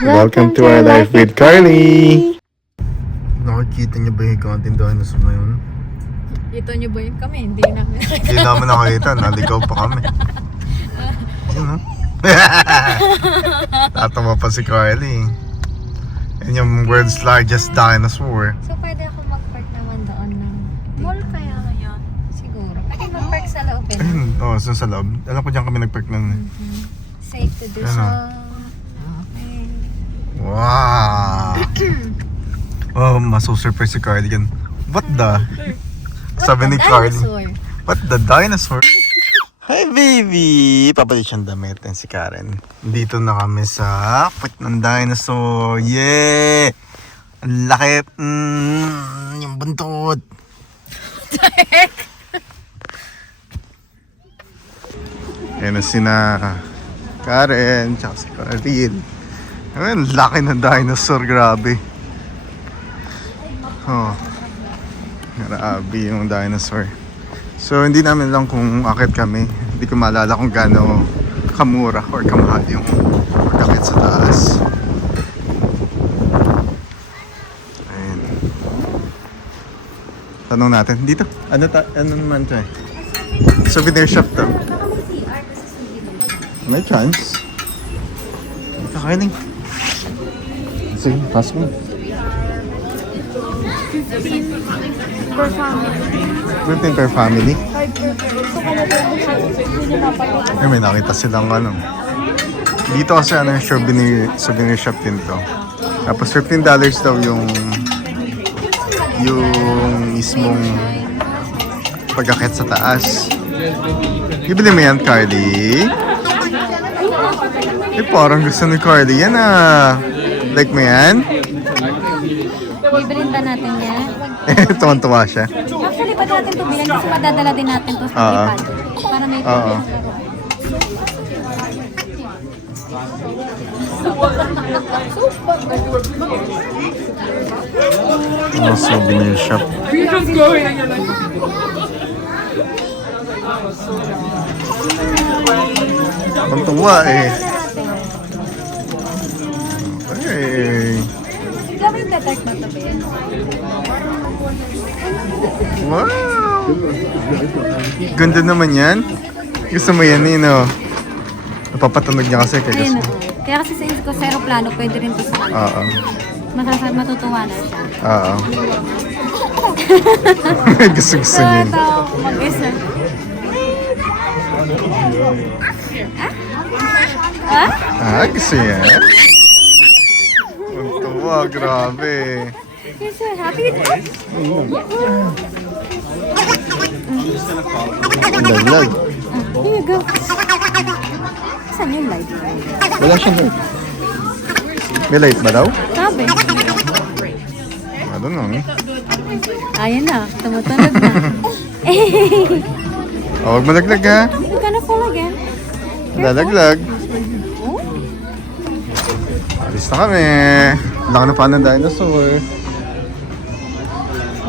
Welcome to our life with Carly! Nakikita niyo ba yung content dinosaur na yun? Ito nyo ba yun kami? Hindi namin nakita. Hindi namin nakita, naligaw pa kami. Yun o. Tatawa pa si Carly. Yan yung world's largest dinosaur. So pwede ako mag-park naman doon ng mall kaya ngayon? Siguro. Pwede mag-park sa loob eh. Ayun, sa loob. Alam ko dyan kami nag-park nun. Safe to do Ano? so. Okay. Wow! Oh, masusurprise si Carly yan. What the? Sabi ni Carly. Dinosaur. What the dinosaur? Hi baby! Papalit siyang damit yan si Karen. Dito na kami sa foot ng dinosaur. Yeah! Ang laki. Yung buntot. Yan na sina Karen, tsaka si Karin. Ang laki ng dinosaur, grabe. Oh. Grabe yung dinosaur. So hindi namin lang kung akit kami. Hindi ko maalala kung gaano kamura or kamahal yung pag-akit sa taas. Ayun. Tanong natin. Dito. Ano naman ito eh? Souvenir shop to. May chance. Kakainin. Sige, pasok mo. Per family. 15 per family. Ay, may nakita silang ano. Dito kasi ano yung souvenir shop din to. Tapos $15 daw yung mismong pag-akit sa taas. Bibili mo yan, Carly? Eh, parang gusto ni Carly yan ah. Like mo yan? Bibilin ba natin yan? Tuwan-tuwa siya. Actually, pwede natin ito bilang kasi madadala din natin ito sa tripod. Para may Oo. Oh, souvenir shop. Ang tuwa eh. Okay. Gawin ka dark ba ito? Wow! Ganda naman yan. Gusto mo yan, Nino? Napapatunog niya kasi kaya Ayun gusto. na. Kaya kasi sa ko sa aeroplano, pwede rin ito sa kanya. Oo. Matutuwa na siya. Oo. Gusto niya. Ito, mag-isa. Gusto niya. Ang tuwa, grabe. Yes, sir. Happy with that? Laglag. Here you go. Saan yung light? Wala siyang light. May light ba daw? Sabi. I don't know. Ayun na. Tumutunog na. Huwag malaglag ha. You're gonna fall again. Lalaglag. Oh? Alis na kami. Laki na pa ng dinosaur.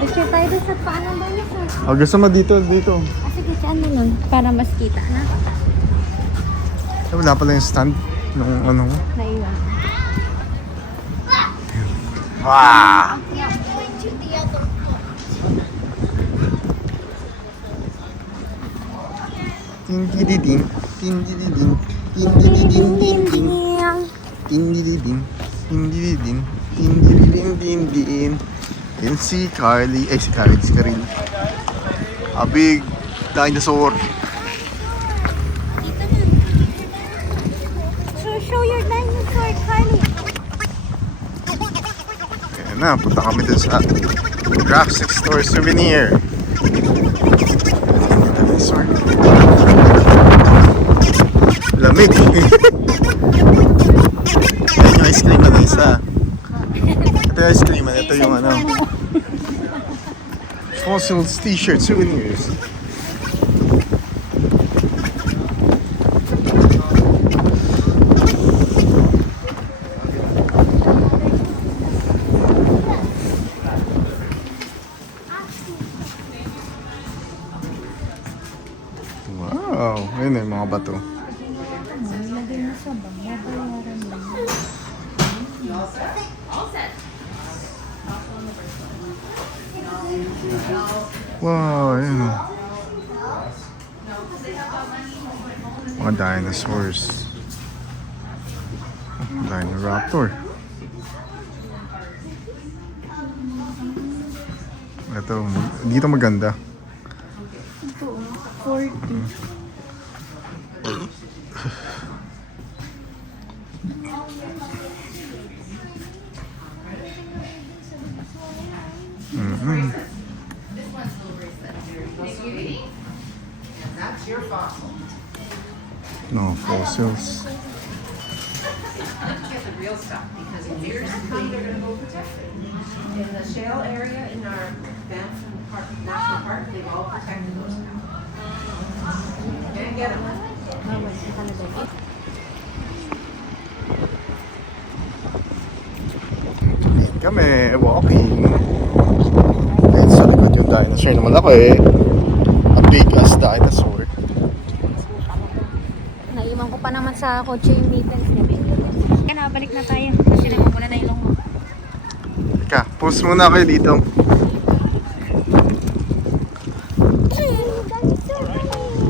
Picture tayo doon sa paan ng dinosaur. Gusto mo dito. Sige, saan mo nun? Para mas kita na. Wala pala yung stand ng ano. Naiwan. Wow! Tin-di-di-din. Tin-di-di-din. Tin-di-di-din-din-din. Tin-di-di-din. Tin-di-di-din. Tin-di-di-din-din-din. Yan si Carly. Si Karil. A big dinosaur. So, show your dinosaur, Carly. Ayan na, punta kami dun sa Graphic Store Souvenir. Dinosaur. Lamig. Ayan yung ice cream na isa. Ito yung ice cream, ito yung ano. Fossils t-shirt souvenirs. Wow, ayun na yung mga bato. Lagay mo sa bang. Mabayaran mo. Wow, ayun o. Mga dinosaurs. Dinoraptor. Ito, dito maganda. Ito, 40. Mm-hmm. No fossils. Get the real stuff because in years to come they're gonna go protect it. In the shale area in our Banff Park, National Park, they've all protected those now. Can't get them. Bawal sa Canada. Ayan kami, walking. Ayan sa likod yung dinosaur na malaki. A big as dinosaur. Naiwan ko pa naman sa kotse yung mittens niya. Kaya nabalik na tayo kasi namumula na ilong mo. Teka, pause muna kayo dito.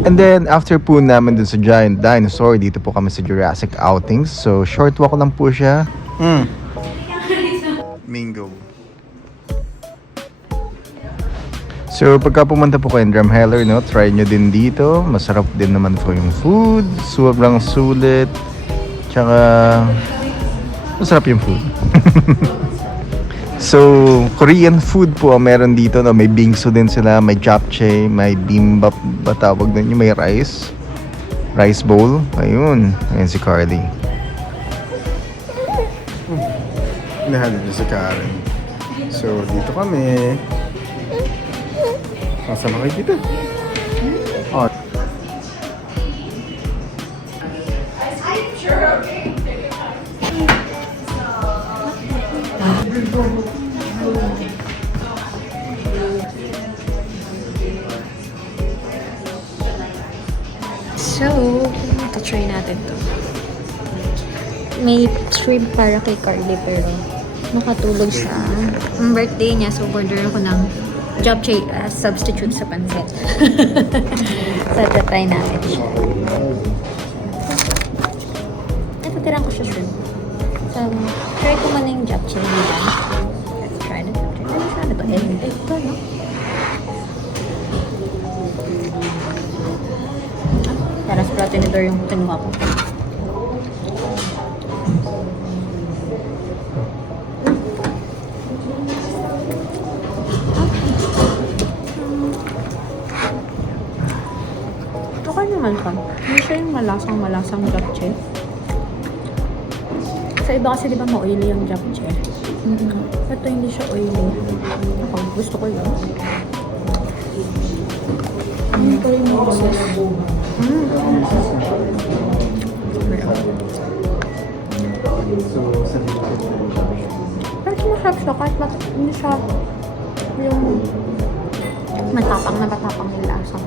And then, after po namin dun sa giant dinosaur, dito po kami sa Jurassic Outings. So, short walk lang po siya. Mingo. So, pagka pumunta po kayo ng Drumheller, no, try nyo din dito. Masarap din naman po yung food. Sobrang sulit. Tsaka, masarap yung food. So, Korean food po ang meron dito. No? May bingsu din sila, may japchae, may bimbap ba tawag din yun? May rice. Rice bowl. Ayun. Ayun si Carly. Nahalin niya si Karen. So, dito kami. Nasaan na kayo dito? Oh. So, try natin to. May shrimp para kay Carly pero nakatulog sa birthday niya. So, order ako ng japchae as substitute sa pansit. So, try natin siya. Ito, tirang ko siya shrimp. So, try ko man yung japchae nila. Let's try the japchae. Ano siya? Ito, ito, no? Para sa platinador yung kinuha ko. Okay naman siya. Hindi siya yung malasang japchae. Sa iba kasi di ba ma-oily yung japchae? Ito hindi siya oily. Ako, gusto ko yun. Ito yung sauce. Pero masarap siya kahit hindi siya yung matapang yung lasa.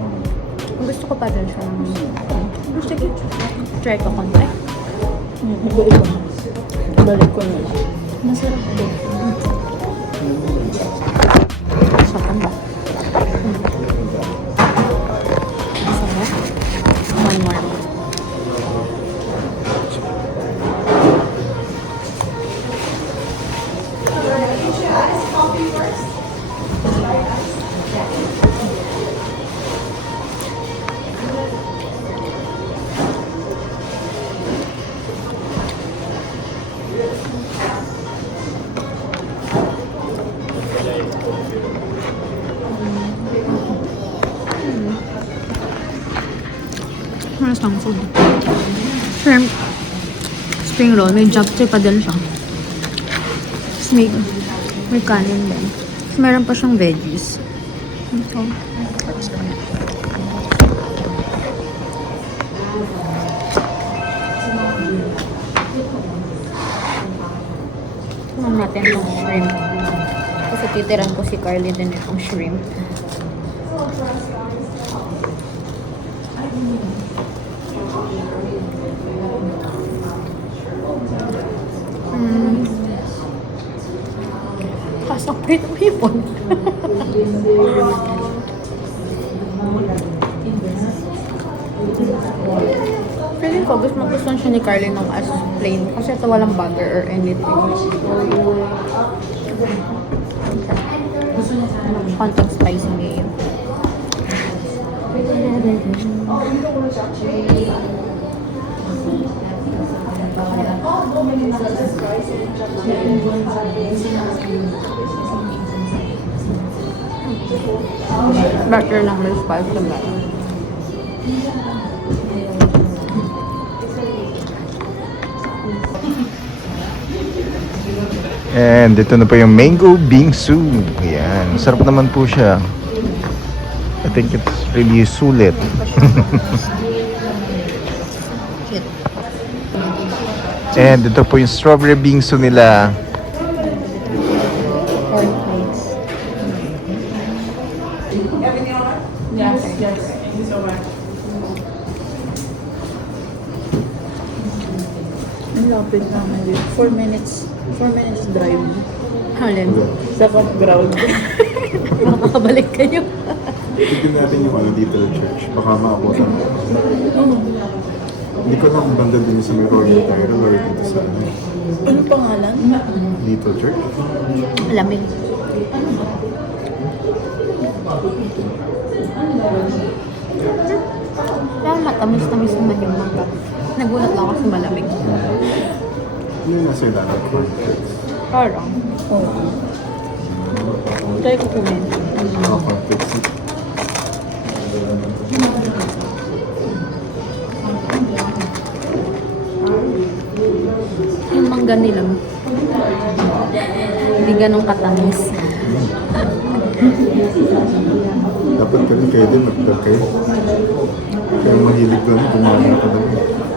Gusto ko pa rin siya. Gusto ko try ko konti. Balik ko na. Masarap ito. Masarap ba? Masarap. One more. Masang food. Shrimp. Spring roll. May japchae pa din siya. Tapos may kanin din. Tapos meron pa siyang veggies. Ito. Tingnan natin itong shrimp. Kasi titiran ko si Carly din itong shrimp. Wait, hipon. Feeling ko, gusto magustuhan siya ni Carly nung as plain. Kasi ito walang butter or anything. Konting spicy ngayon. Better lang may spice na meron. And ito na po yung mango bingsu. Ayan. Sarap naman po siya. I think it's really sulit. And ito po yung strawberry bingsu nila. Ang lapit naman din. 4 minutes drive. Halin. Sa campground. Makakabalik kayo. Tignan natin yung Little Church. Baka makakuha mo. Hindi ko na kung banda din sa may Royal Tyra or dito sa Ano pangalan? Little Church. Lamig. Kaya matamis-tamis naman yung mangga. Nagulat lang ako sa malamig. Ano yung nasa ilalim? Cornflakes. Parang. Oo. Try ko kumin. Cornflakes. Yung mangga nila. Hindi ganun katamis. Dapat kami kayo din, mag-vlog kayo. Kaya mahilig doon, gumawa ka doon.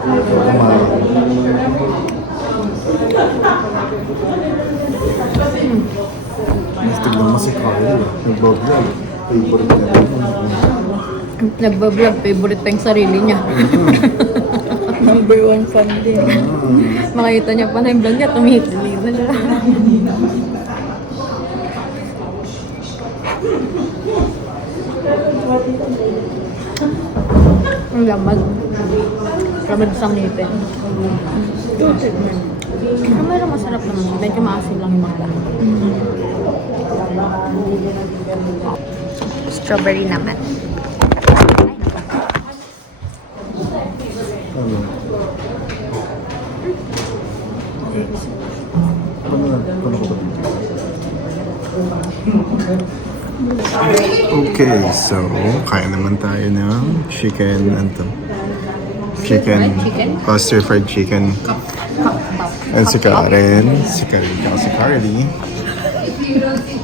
Kumain. Tignan mo si Carly, nag-vlog yan. Favorite niya. Nagbablog, favorite pa yung sarili niya. Number 1 fan din. Makita niya pa na yung vlog niya, tumikilig na siya. Ang lamag. Lamag sa ngipin. Pero mayroong masarap naman. Medyo maasim lang yung mangga. Strawberry naman. Ano? Paano ko ba? Okay, so kaya naman tayo ng chicken stir-fried chicken. And si Karen tsaka si Carly.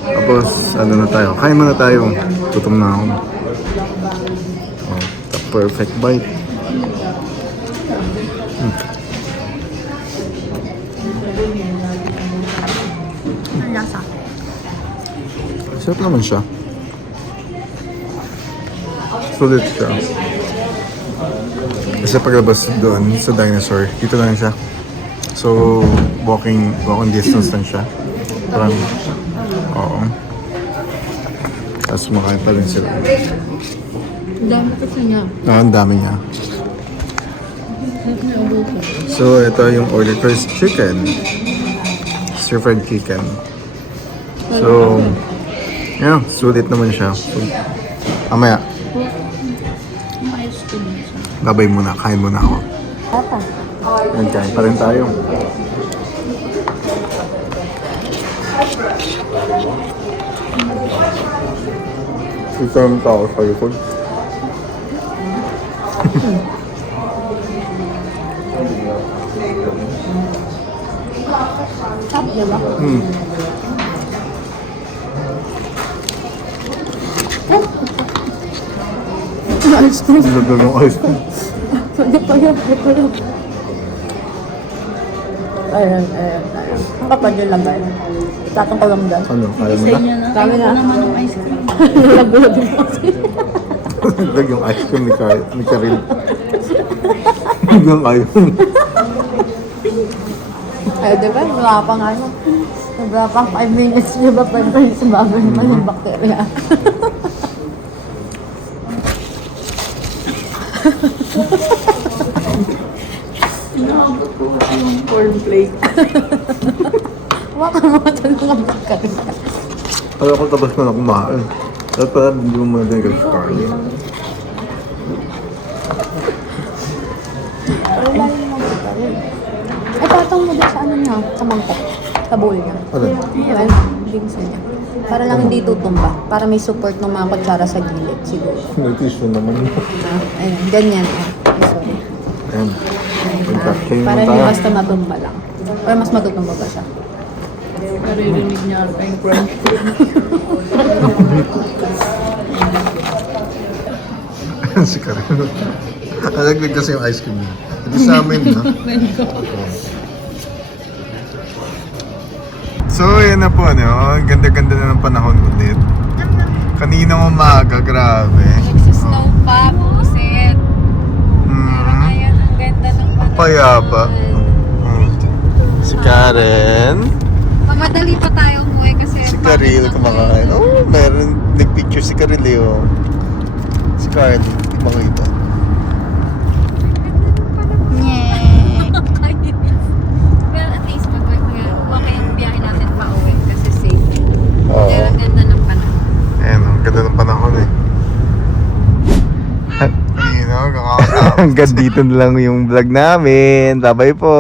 Tapos ano na tayo, kain muna tayo. Gutom na ako. Oh, the perfect bite. Ang lasa. Sarap naman siya. Sulit siya. Kasi paglabas doon sa dinosaur, dito lang siya. So, walking distance lang siya. Parang, oo. Tapos makain pa rin sila. Ang dami kasi niya. Ang dami niya. So, ito yung order ko is chicken. Stir-fried chicken. So, yeah, sulit naman siya. So, amaya, Ayos ko din siya. gabay muna, kain muna ako. Papa. And kain pa rin tayo. Ito yung tao sa likod. Sarap, diba? Ice cream. Lagyan ng ice cream. Hindi pa yun. Ayan. Ang kapag yun lang ba? Itatong ko lang dyan. Ano, kaya mo Sa na? inyo na. Dami Ayoko na. naman ng ice cream. Nagbulag yung kasi. Lagyan yung ice cream ni Karil. Hanggang kayo. Ay, diba? Wala pa nga yun. Sobra pa 5 minutes, di ba? 5 minutes bago naman yung bacteria. Inaabot ko kasi yung cornflake. Waka mo ito ng bacteria. Alam ko tapos ko na kumain. Dapat pala hindi mo muna din kasi Carly. Pero lalo yung bacteria. Ay, patong mo din sa ano niya, sa mangkok. Sa bowl niya. Ano? Well, bingsan niya. Para lang hindi tutumba. Para may support ng mga kutsara sa gilid, siguro. May tissue naman. Ayun, ganyan. Ay, sorry. Ayan. Contraction Para naman hindi tayo. basta matumba lang. Or mas matutumba ba siya? Naririnig niya ata yung crunch. Si Karen. Alaglag kasi yung ice cream niya. Ito sa amin, ha? So, yan na po, ano? Ganda-ganda na ng panahon ulit. Kaninang umaga, grabe. Nagsisnow pa, buset. Mm. Ayan, ang ganda ng panahon. Payapa. Si Karen. Pamadali pa tayo umuwi kasi... Si Karil kumakain. Oh, meron. Nag-picture si Karil, oh. Si Karen, di ba kita? Nyeh. Pero at least okay yung biyahe natin pa uwi kasi safe. Oo. Pero ang ganda ng panahon. Ayan, ang ganda ng panahon eh. Ayun, kakakatawa. Hanggang dito na lang yung vlog namin. Bye-bye po.